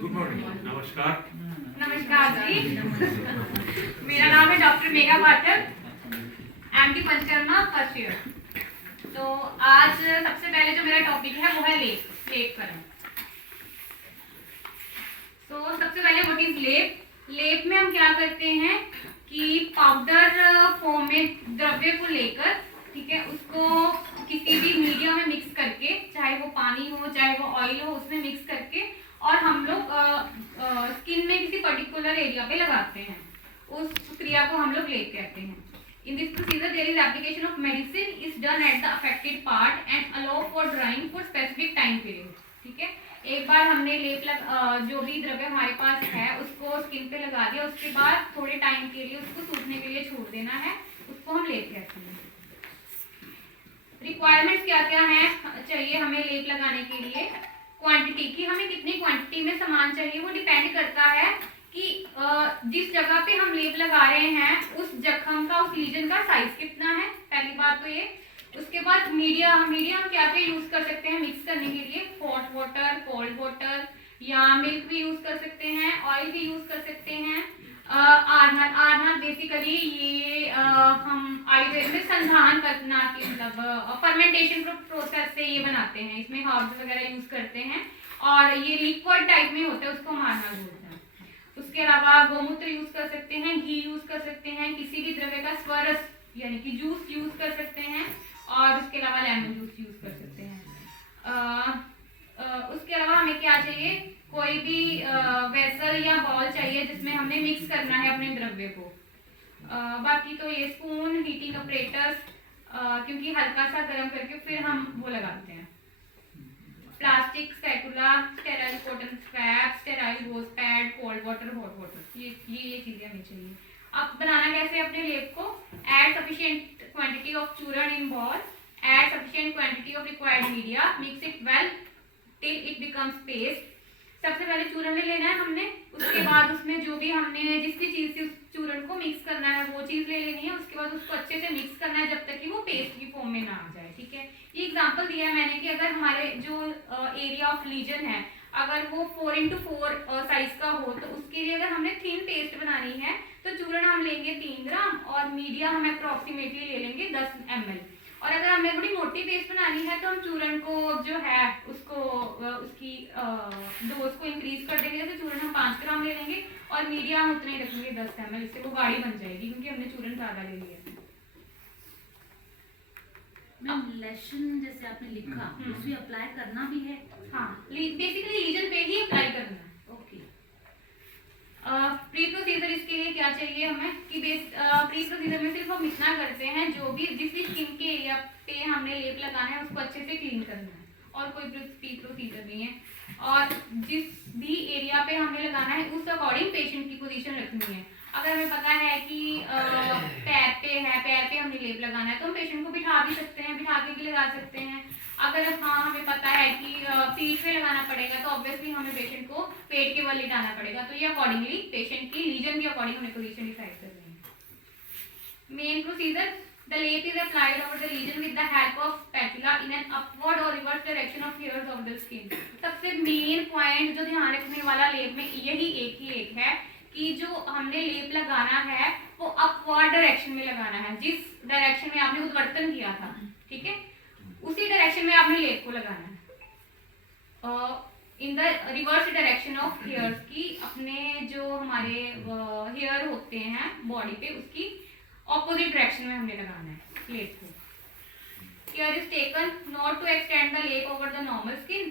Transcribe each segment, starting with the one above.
Good morning. नमस्कार। नमस्कार जी। मेरा नाम है डॉक्टर मेघा पाठक, एमडी पंचकर्मा फर्स्ट ईयर। तो आज सबसे पहले जो मेरा टॉपिक है वो है लेपकरण। तो सबसे पहले व्हाट इज लेप में हम क्या करते हैं कि पाउडर फॉर्म में द्रव्य को लेकर, ठीक है, उसको किसी भी मीडिया में मिक्स करके, चाहे वो पानी हो चाहे वो ऑयल हो, उसमें मिक्स करके और हम लोग स्किन में किसी पर्टिकुलर एरिया पे लगाते हैं। उस क्रिया को हम लोग लेप कहते हैं। In this procedure there is application of medicine is done at the affected part and allow for drying for specific time period. ठीक है, एक बार हमने जो भी द्रव्य हमारे पास है उसको स्किन पे लगा दिया, उसके बाद थोड़े टाइम के लिए उसको सूखने के लिए छोड़ देना है, उसको हम लेप कहते हैं। रिक्वायरमेंट्स क्या क्या है चाहिए हमें लेप लगाने के लिए? क्वांटिटी की, हमें कितनी क्वांटिटी में सामान चाहिए वो डिपेंड करता है कि जिस जगह पे हम लेप लगा रहे हैं उस जख्म का, उस लीजन का साइज कितना है, पहली बात तो ये। उसके बाद मीडिया हम क्या क्या यूज कर सकते हैं मिक्स करने के लिए? हॉट वाटर, कोल्ड वाटर या मिल्क भी यूज कर सकते हैं, ऑयल भी यूज कर सकते हैं। आरना बेसिकली ये हम आयुर्वेद में संधान करना की मतलब फर्मेंटेशन प्रोसेस से ये बनाते हैं, इसमें हर्ब्स वगैरह यूज करते हैं और ये लिक्विड टाइप में होता है, उसको मारना बोलते हैं। उसके अलावा गोमूत्र यूज कर सकते हैं, घी यूज कर सकते हैं, किसी भी द्रव्य का स्वरस यानी कि जूस यूज कर सकते हैं और उसके अलावा लेमन जूस यूज कर सकते हैं। उसके अलावा हमें क्या चाहिए? कोई भी वेसल या बॉल चाहिए जिसमें हमने मिक्स करना है अपने द्रव्य को। बाकी तो ये स्पून, हीटिंग अपरेटस, क्योंकि हल्का सा गर्म करके फिर हम वो लगाते हैं। Plastic spatula, sterile cotton swap, sterile goes pad, cold water, hot water, ये चीजें हमें चाहिए। अब बनाना कैसे अपने लेप को? ऐड सफिशिएंट क्वांटिटी ऑफ चूर्ण इन ball, add sufficient quantity of required media, mix it well till it becomes paste. सबसे पहले चूर्ण ले लेना है हमने, उसके बाद उसमें जो भी हमने जिस भी चीज से उस चूर्ण को मिक्स करना है वो चीज ले लेनी है। उसके बाद उसको अच्छे से मिक्स करना है जब तक कि वो पेस्ट की फॉर्म में ना आ जाए। ठीक है, ये एग्जांपल दिया है मैंने कि अगर हमारे जो एरिया ऑफ लीजन है अगर वो 4x4 साइज का हो तो उसके लिए अगर हमने थिन पेस्ट बनानी है तो चूर्ण हम लेंगे 3 ग्राम और मीडिया हम अप्रोक्सीमेटली ले लेंगे 10 ml। और अगर हमें बड़ी मोटी पेस्ट बनानी है तो हम चूर्ण को जो है उसको उसकी डोज को इंक्रीज कर देंगे, तो चूर्ण हम 5 ग्राम ले लेंगे और मीडिया हम उतने रखेंगे 10 ml। इससे वो गाढ़ी बन जाएगी क्योंकि हमने चूर्ण ज्यादा ले लिया है। मैम लेशन जैसे आपने लिखा उसमें अप्लाई करना भी है? हाँ, बेसिकली लीजन पे ही अप्लाई करना है। ओके। प्री प्रोसीजर इसके लिए क्या चाहिए हमें कि प्री प्रोसीजर में सिर्फ हम इतना करते हैं, जो भी जिस भी स्किन के एरिया पे हमने लेप लगाना है उसको अच्छे से क्लीन करना है और कोई प्री प्रोसीजर नहीं है। और जिस भी एरिया पे हमने लगाना है उस अकॉर्डिंग पेशेंट की पोजीशन रखनी है। अगर हमें पता है कि पैर पे हमने लेप लगाना है तो हम पेशेंट को बिठा भी सकते हैं, बिठा के भी लगा सकते हैं। अगर हमें पता है कि पीठ पे लगाना पड़ेगा तो ऑब्वियसली हमें पेशेंट को पेट के बल लिटाना पड़ेगा। तो ये अकॉर्डिंगली पेशेंट की लीजन के अकॉर्डिंग हमें पोजीशन डिसाइड करनी है। मेन प्रोसीजर, द लेप is applied over the lesion with the help of spatula in an upward और reverse direction of hairs of the skin. सबसे मेन पॉइंट जो ध्यान रखने वाला लेप में यही एक है कि जो हमने लेप लगाना है वो अपवर्ड डायरेक्शन में लगाना है। जिस डायरेक्शन में आपने उद्वर्तन किया था, ठीक है, उसी डायरेक्शन में आपने लेप को लगाना है। In the reverse direction of hairs की, अपने जो हमारे हेयर होते हैं बॉडी पे उसकी ऑपोजिट डायरेक्शन में हमने लगाना है लेप को। Care is taken not to extend the लेप over the normal skin.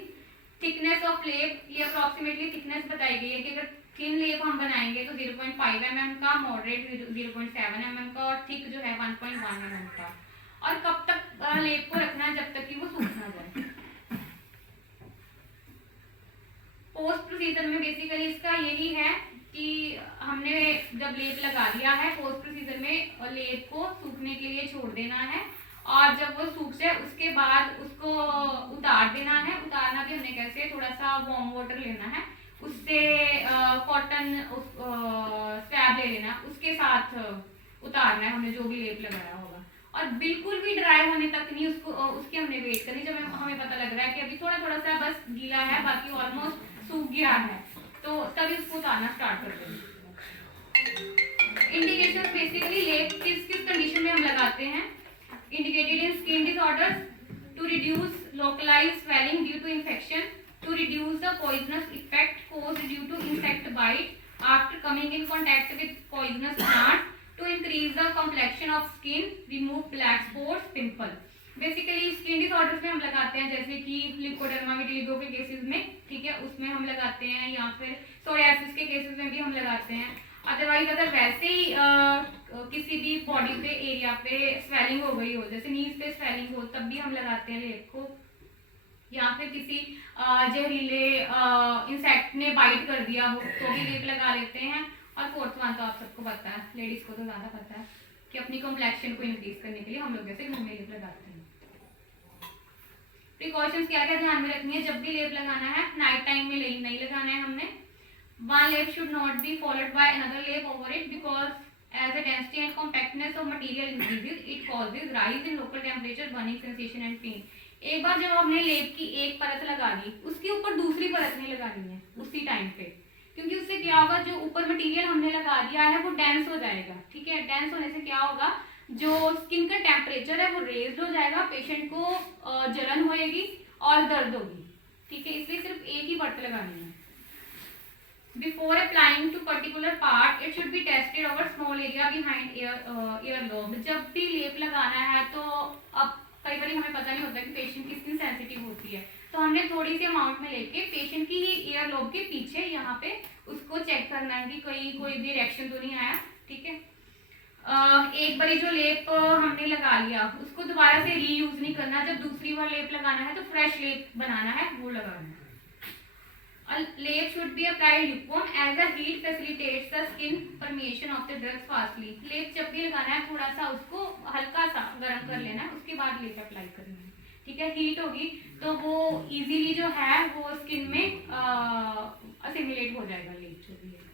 Thickness of लेप, ये अप्रोक्सीमेटली थिकनेस बताई गई है कि अगर थिन लेप हम बनाएंगे तो 0.5 mm का, मॉडरेट 0.7 mm का और थिक जो है 1.1 mm का। और कब तक लेप को रखना है? जब तक कि वो सूख ना जाए। पोस्ट प्रोसीजर में बेसिकली इसका यही है कि हमने जब लेप लगा दिया है पोस्ट प्रोसीजर में लेप को सूखने के लिए छोड़ देना है और जब वो सूख जाए उसके बाद उसको उतार देना है। उतारना भी हमने कैसे? थोड़ा सा वार्म वाटर लेना है, उससे कॉटन स्वैब ले लेना, उसके साथ उतारना है हमने जो भी लेप लगाया होगा। और बिल्कुल भी ड्राई होने तक नहीं उसकी हमने वेट करनी। जब हमें पता लग रहा है कि अभी थोड़ा थोड़ा सा बस गीला है, बाकी ऑलमोस्ट सूख गया है, तो तभी उसको उतारना स्टार्ट कर देंगे। इंडिकेशन बेसिकली लेप किस किस कंडीशन में हम लगाते हैं, indicated in skin disorders, to reduce localise swelling due to infection, to reduce the poisonous effect caused due to insect bite after coming in contact with poisonous plants, to increase the complexion of skin, remove black spots, pimple। Basically skin disorders में हम लगाते हैं, जैसे कि leucoderma vitiligo के cases में, ठीक है, उसमें हम लगाते हैं, या फिर सोरियासिस के केसेस में भी हम लगाते हैं। अदरवाइज अगर वैसे ही किसी भी बॉडी पे एरिया पे स्वेलिंग हो गई हो, जैसे नीज पे स्वेलिंग हो, तब भी हम लगाते हैं लेप को, या फिर किसी जहरीले इंसेक्ट ने बाइट कर दिया हो तो भी लेप लगा लेते हैं। और फोर्थ वन तो आप सबको पता है, लेडीज को तो ज़्यादा पता है कि अपनी कॉम्प्लेक्शन को इंक्रीज करने के लिए हम लोग जैसे घर में लेप लगाते हैं। प्रिकॉशंस क्या क्या ध्यान में रखनी है, जब भी लेप लगाना है नाइट टाइम में नहीं लगाना है हमने। One lap should not be followed by another lap over it, because as the density and compactness of material increases, it causes rise in local temperature, burning sensation and pain। एक बार जब हमने लेप की एक परत लगा ली, उसके ऊपर दूसरी परत नहीं लगानी है उसी टाइम पे, क्योंकि उससे क्या होगा, जो ऊपर मटेरियल हमने लगा दिया है वो डेंस हो जाएगा, ठीक है। डेंस होने से क्या होगा, जो स्किन का टेम्परेचर है वो रेज्ड हो जाएगा, पेशेंट को जलन होएगी और दर्द होगी, ठीक है। इसलिए सिर्फ एक ही परत लगानी है। Before applying to particular part, it should be tested over small area behind earlobe। जब भी लेप लगाना है तो अब कई बार हमें पता नहीं होता कि पेशेंट की स्किन सेंसिटिव होती है, तो हमने थोड़ी सी अमाउंट में लेके पेशेंट की ईयर लोब के पीछे यहाँ पे उसको चेक करना है कि कोई भी रिएक्शन तो नहीं आया, ठीक है। एक बारी जो लेप हमने लगा लिया उसको दोबारा से रीयूज नहीं करना, जब दूसरी बार लेप लगाना है तो फ्रेश लेप बनाना है, वो लगाना है। A lap should be applied lukewarm as the heat facilitates the skin permeation of the drugs fastly। लेप जब भी लगाना है थोड़ा सा उसको हल्का सा गर्म कर लेना है, उसके बाद लेप अप्लाई करना है, ठीक है। हीट होगी तो वो इजीली जो है वो स्किन में असिमिलेट हो जाएगा लेप जो भी है।